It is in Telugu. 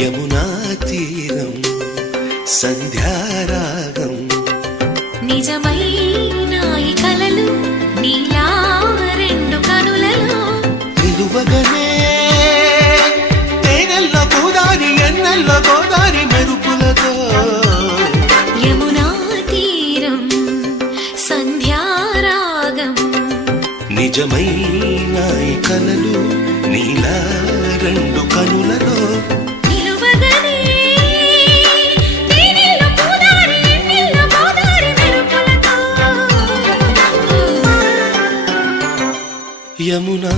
యమునా తీరం సంధ్యారాగం నిజమైన ఈ కలలు నీలా రెండు కనులలో నిలువగనే తేనెల్ల గోదారి ఎన్నెల్ల గోదారి మెరుపులతో యమునా తీరం సంధ్యారాగం నిజమైన ఈ కలలు నీలా రెండు కనులలో యమునా